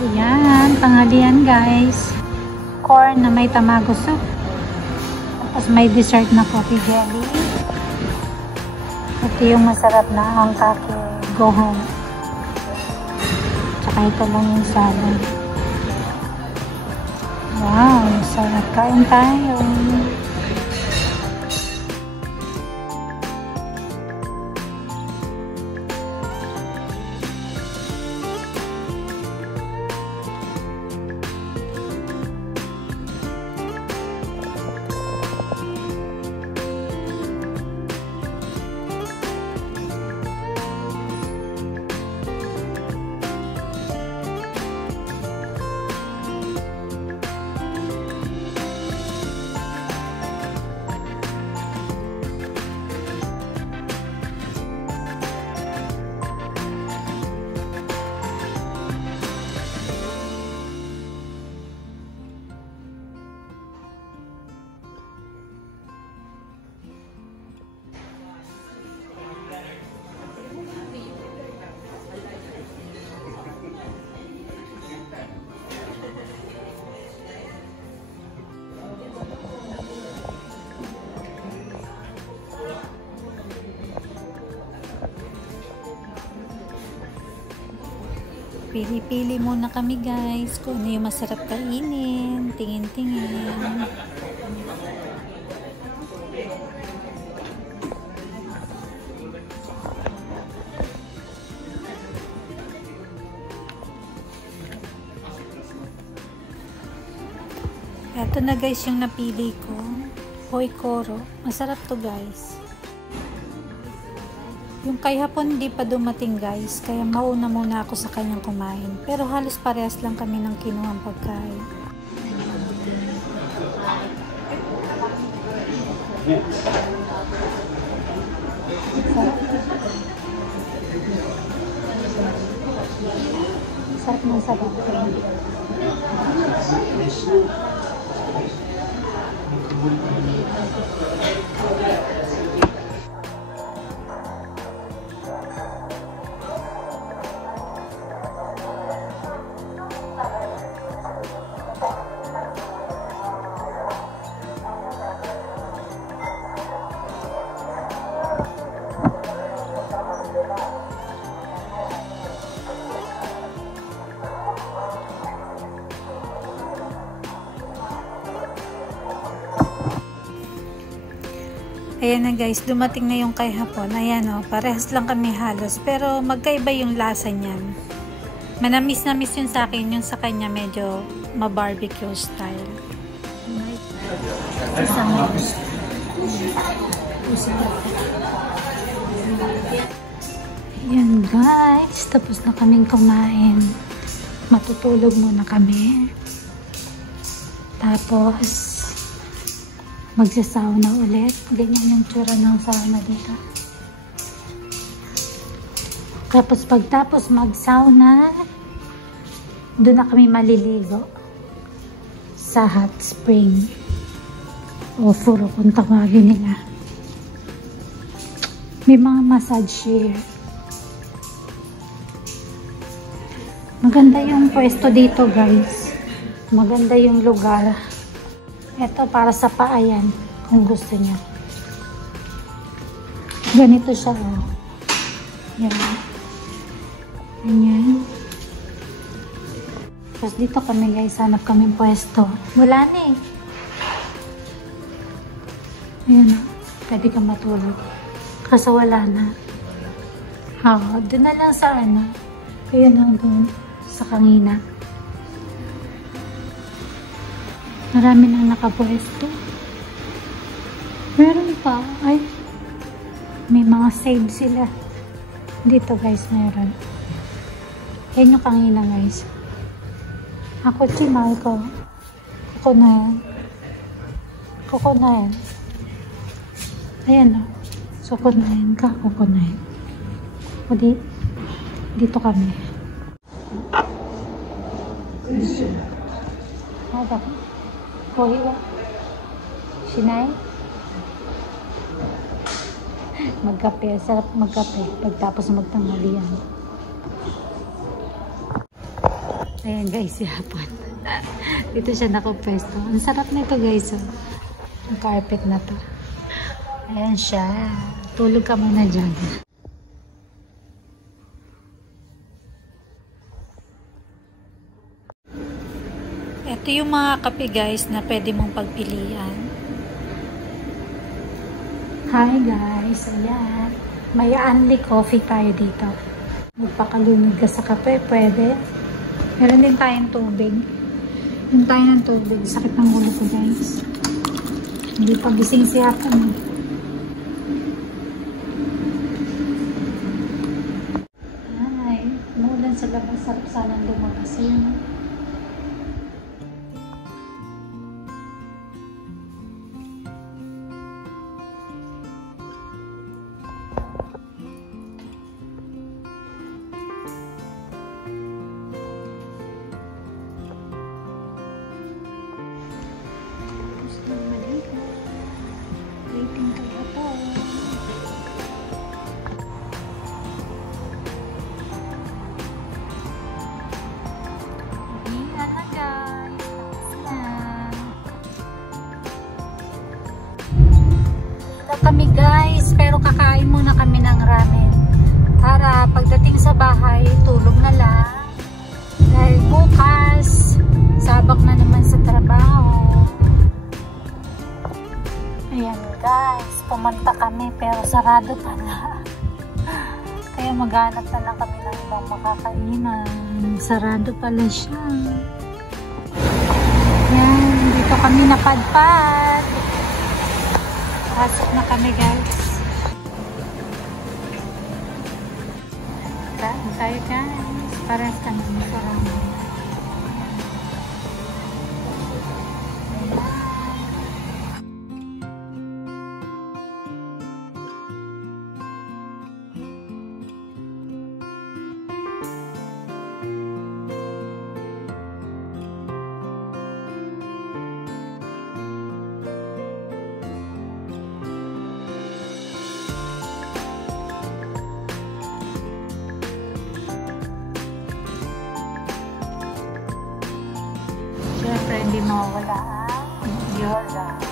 Ayan, tanghalian guys. Corn na may tamago soup. Tapos may dessert na coffee jelly. Ito yung masarap na ang kake gohan. Tsaka ito lang yung salad. Wow, sarap. Kain tayo. Pili-pili muna kami guys kung ano yung masarap kainin. Tingin-tingin. Ito na guys yung napili ko. Hoy Koro. Masarap to guys. Yung kay hapon hindi pa dumating guys, kaya mauna muna ako sa kanyang kumain. Pero halos parehas lang kami ng kinuhang pagkain. Sarap ng sarap. Ayan na guys, dumating na yung kay hapon. Ayan o, parehas lang kami halos. Pero magkaiba yung lasa niyan. Manamis na miss yun sa akin. Yung sa kanya medyo ma-barbecue style. Ayan guys, tapos na kaming kumain. Matutulog muna kami. Tapos magsasauna ulit. Ganyan yung tsura ng sauna dito. Tapos pagtapos mag-sauna, doon na kami maliligo sa hot spring. O furo kung tawagin nila. May mga massage here. Maganda yung pwesto dito guys. Maganda yung lugar. Ito para sa paayan kung gusto niya. Ganito siya oh. Yan. Ganyan. Tapos dito kami guys, hanap kaming pwesto. Wala na eh. Ayan oh. Pwede ka matulog. Kasi wala na. Doon na lang sa ano. Ayan oh, doon. Sa kangina. Marami nang nakapwesto. Meron pa. Ay, may mga save sila. Dito guys, meron. Yan yung kangina guys. Ako chinay ko. Kuko na yan. Kuko na yan. Ayan o. So, kuko na yan ka. Kuko na yan. O dito kami. Ada ko. Hoy ba? Sinay? Magkape. Sarap magkape. Pagtapos magtanghalian. Ayan guys, si Hapon. Dito siya nakapwesto. Ang sarap nito guys. Oh. Ang carpet na to. Ayan siya. Tulog ka muna dyan. Ito yung mga kape guys na pwede mong pagpilian. Hi guys. Ayan. May unli coffee tayo dito. Magpakalunod ka sa kape, pwede. Meron din tayong tubig. Yung tayo ng tubig. Sakit ng ulo ko guys. Hindi pa gising si Hapon. Ay, umulan sa labas. Sarap sanang lumabas yun. Waiting to Hapon. Ayan na guys. Tapos na. Wala kami guys. Pero kakain muna kami ng ramen. Para pagdating sa bahay, tulog na lang. Dahil bukas, sabak na naman sa trabaho. Ayan guys, pumunta kami pero sarado pa na. Kaya maghanap na lang kami ng ibang makakainan. Sarado pala siya. Ayan, dito kami napadpad. Pasok na kami guys. Kain tayo guys. Parehas kami sarado. Siyempre, hindi mawawala ang yoga.